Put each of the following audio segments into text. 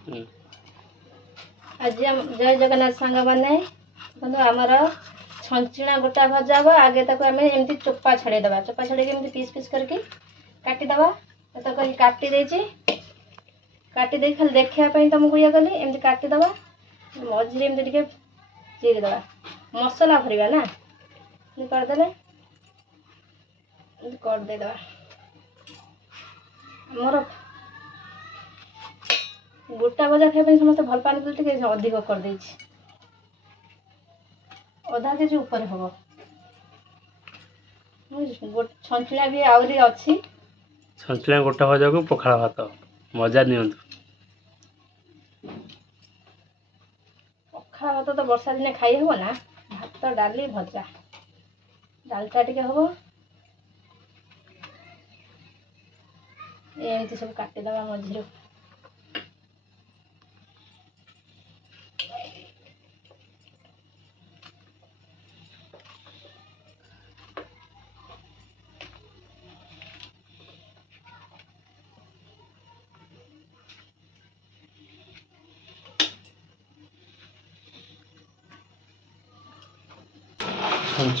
आज जय जगन्नाथ सांग मैंने आमर छंचिणा गोटा भजा हम आगे ताको आम एमती चोपा छड़ेदबा चोपा छड़े पीस पीस करके काटिदबा तो कहीं काटी खाली देखापी तुमको ये कली एमती काटिदबा मझे एमती टे चीरदबा मसला भरवा ना करदे करदेदबा मोर गोटा भजा खाई समस्त भल पानी अधिक करदे अधा के ऊपर हम छंचिणा भी आहरी अच्छी छंचिणा गोटा भजा को पखाड़ भात मजा नियंतु पखाड़ भात तो वर्षा दिन खाई हम ना भात डाली भजा डालटा टे हम एमती सब काटिदबा मझे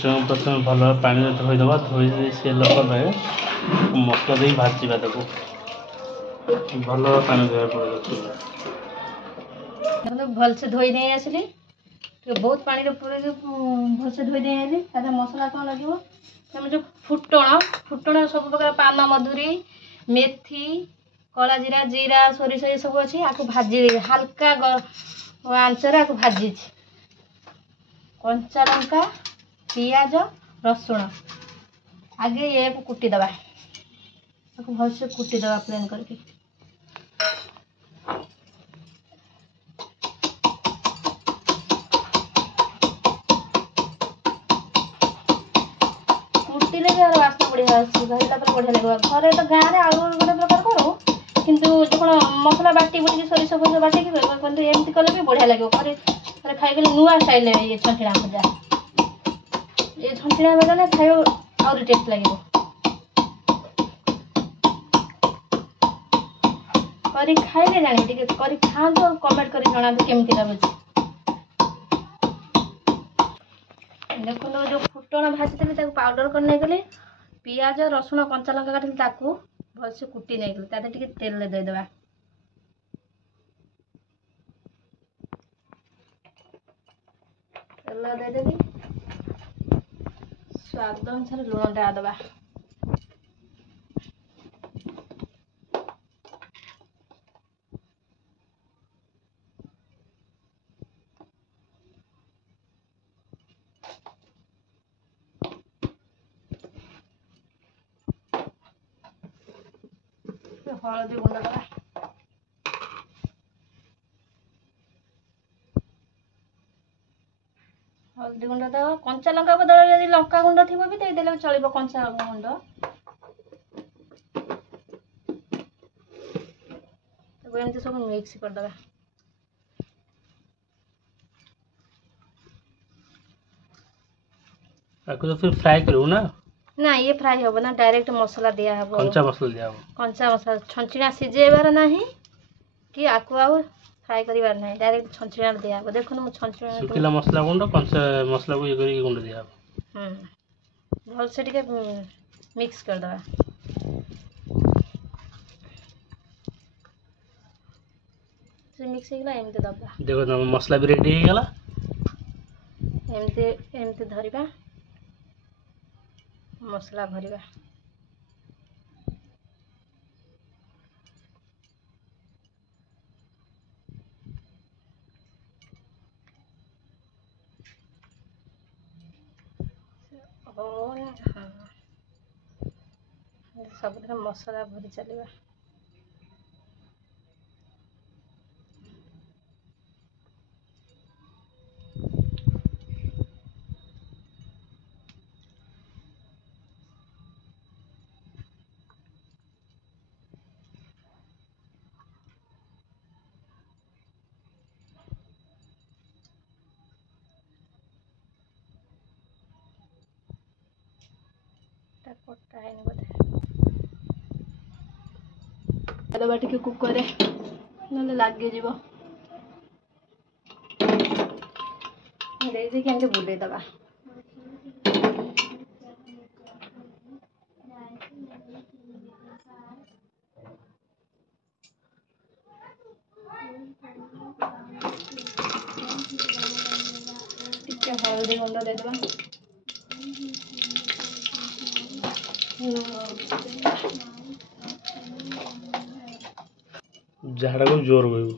प्रथम भल पानी धोईदबा धोई सारा पर मसला दे भाजवा ताको भल पानी धोया पड़े भल से धोई नहीं आसली बहुत पानी भल से धोई नहीं आली तार मसला कौन लगे तुम जो फुटण सब प्रकार पान मधुरी मेथी कला जीरा जीरा सोरिष ये सब अच्छी आपको भाजी हल्का आंचर आपको भाजी कंचा लंका पियाज रसुण आगे ये कुटीदबा भल से कुटीदबा प्लेन करके कुटिले वासना बढ़िया भाजला बढ़िया लगे घरे तो गाँव में आउ गोटे प्रकार करूँ किंतु जो कौन मसला बाटी बुटी सोरिष फोरिष बाटी एमती कले भी बढ़िया लगे घरे खाई नुआ स्टाइल ये छंचिणा भजा ये छंचिणा भजा ना खाई आहरी टेस्ट लगे करी खाइले जानी टे करी खातु और कमेंट कर जनातु केमती लगुच देखो जो फुटण भाजी पाउडर कर नहीं गली पियाज रसुण कंचा लंका काटी ताकू भलसे कुटी नहीं गली तादे टिके तेल देदेबा तेल देदेबी स्वाद अनुसार लुण टा दबा हलदी गुंड दबा हल्दी गुंड दबा कंचा लंका बदल यदि लंका गुंड थी भी देदेले चलो कंचा गुंड एमती सब मिक्स करदे तो फिर फ्राई करू ना ना ये फ्राई हम ना डायरेक्ट मसला दिया हम कंचा मसला दिया कंचा मसला छंचिणा सिझेबार ना कि आपको आउ फ्राई करिवार ना डायरेक्ट छंचिणा दिया हम देखो ना छंचिणा सुखिला मसला गुंड कंचा मसला को ये करी गुंड दिया भल से टिके मिक्स कर दबा से मिक्स होगला एमती दबा देखो ना मसला भी रेडी हो गला एमती एमती धरिबा मसला भरिबा सब मसला भरी चलिए कटा है बोधे बाटी के कुकर नले लगे जीव देखिए केमती बुले दबा टिके हल्दी गुंड देदबा झाड़ा को जोर गयो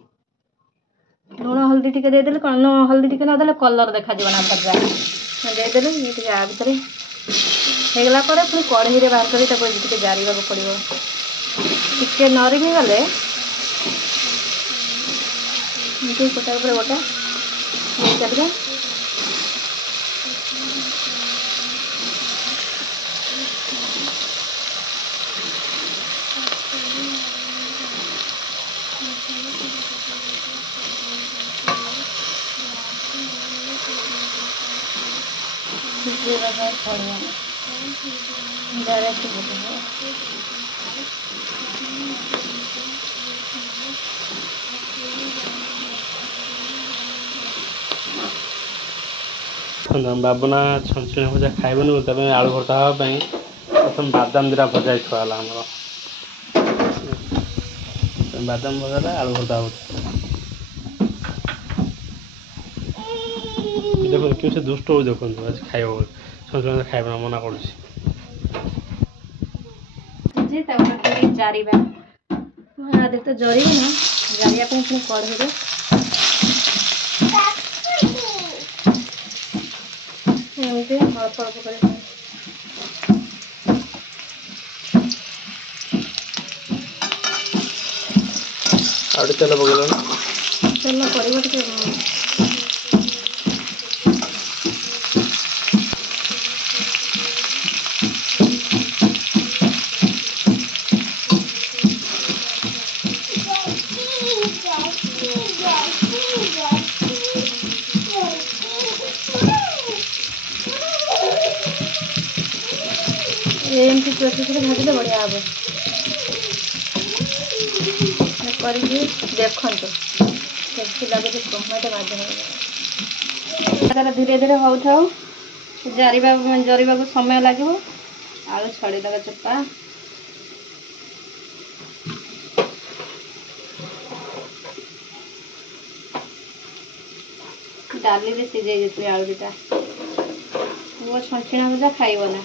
लुण हल्दी टिके देदेले कौन हल्दी टिके न देले कलर देखा जीवना भजा देदेले ये टिके आ भितर हेगला पर पुणी कढ़ई रे बाहर करी ताको टिके जारिबा को पड़िबो टिके नरमी गले इनके गोटा ऊपर गोटा ये चलगा बाबुना छंचुणी भजा खाइबनी तब आलू भर्ता हाँपाई प्रथम बादाम दिटा भजा थुआला आमर बादाम भजा आलू भर्ता हो देखो क्यों से दुष्ट हो देखो आज खाइब छंचुणी खाइब मना कर जारिबा आदि तो जरी ना जारिया पुणी कढ़ई रे एमती अल्प अल्प कर तेल पकड़ तेल पड़ो टे एमती प्रोसेस भाजले बढ़िया हम देखु कैसी लगे टमाटो भाज धीरे धीरे हो जरिबा को समय लगे आलू छड़ीदे चोपा डाली भी सीझे देती आलू दीटा वो छंचिणा भजा खाइब ना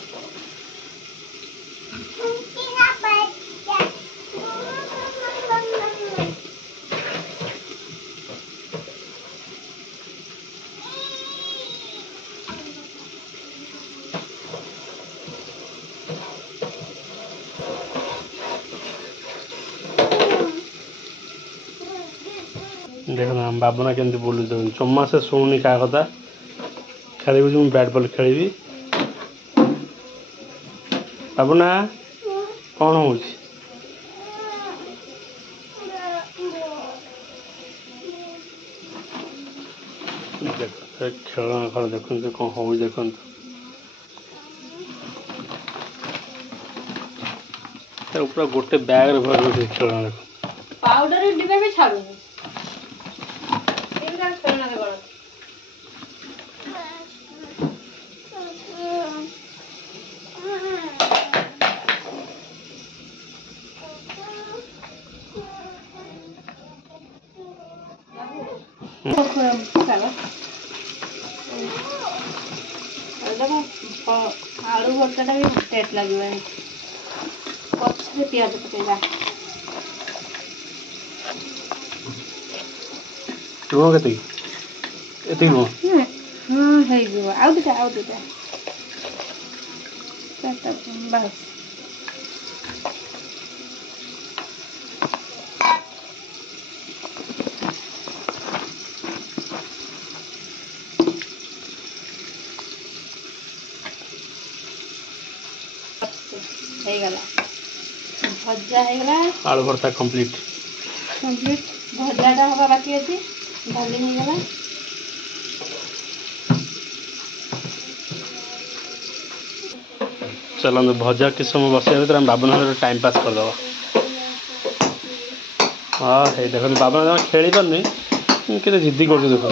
देख ना बाबुना केमती बोलू जमा से शुणुनी क्या कथा खेल मुझे बैट बॉल खेली बाबुना कौन हो खेलना घर देखते कौन हो देखते पूरा गोटे बैग रे भर खेलना देख पाउडर डिब्बा भी छाड़ू खेलना दे आलू भर्ता भी टेस्ट लगे पछे प्याज पकेगा लुण के लुण हाँ आउ दुटा बस भजा आलू भर्ता कंप्लीट भजाटा हवा बाकी अच्छी डाली हो चलो भजा किस समय बस बाबुना टाइम पास करदे हाँ है देखो बाबा जमा खेली पारनी के जिद्दी कर देखो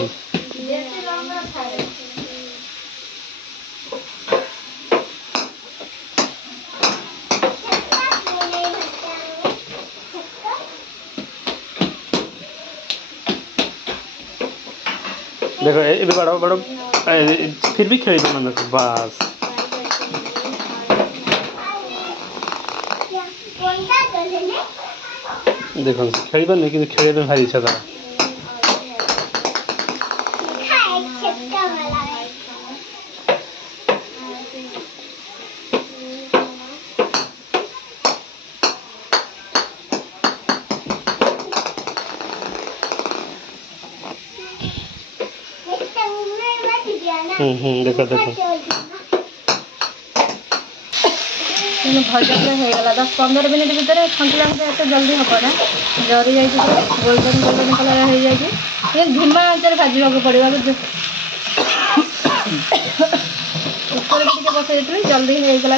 देखो ये बड़ा बड़ा फिर भी खेली पाना बस देखो खेली पारनी कि खेल भारी इच्छा था देखो देखो भजा हो गला 10-15 मिनट भितर छंटिला एत जल्दी हम ना जरी जाइए गोल्डन गोल्डन कलर हो जाए धीमा आंचर भाजवा पड़ेगा ऊपर टे बस जल्दी होगा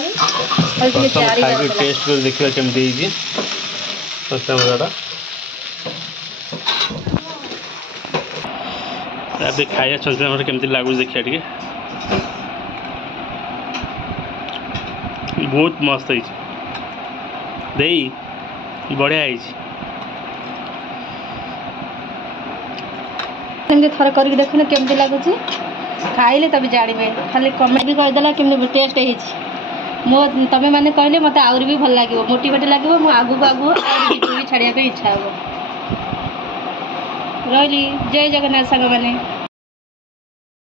कि टेस्ट कर देखिए केमती सस्ता मजाटा अभी खाइए छंचला मटर केमती लगुच देखिए टे बहुत मस्त है बढ़िया थर कर देखने केमती लगुच खाइले तब जानवे खाली कमेंट भी करदेला केमती टेस्ट हो तमें मैंने कहले मत आउरी भी भल लगे मोटिवेट लगे मुझे आगू आगू वीडियो भी छाड़िया इच्छा हो रही। जय जगन्नाथ सांग मैंने।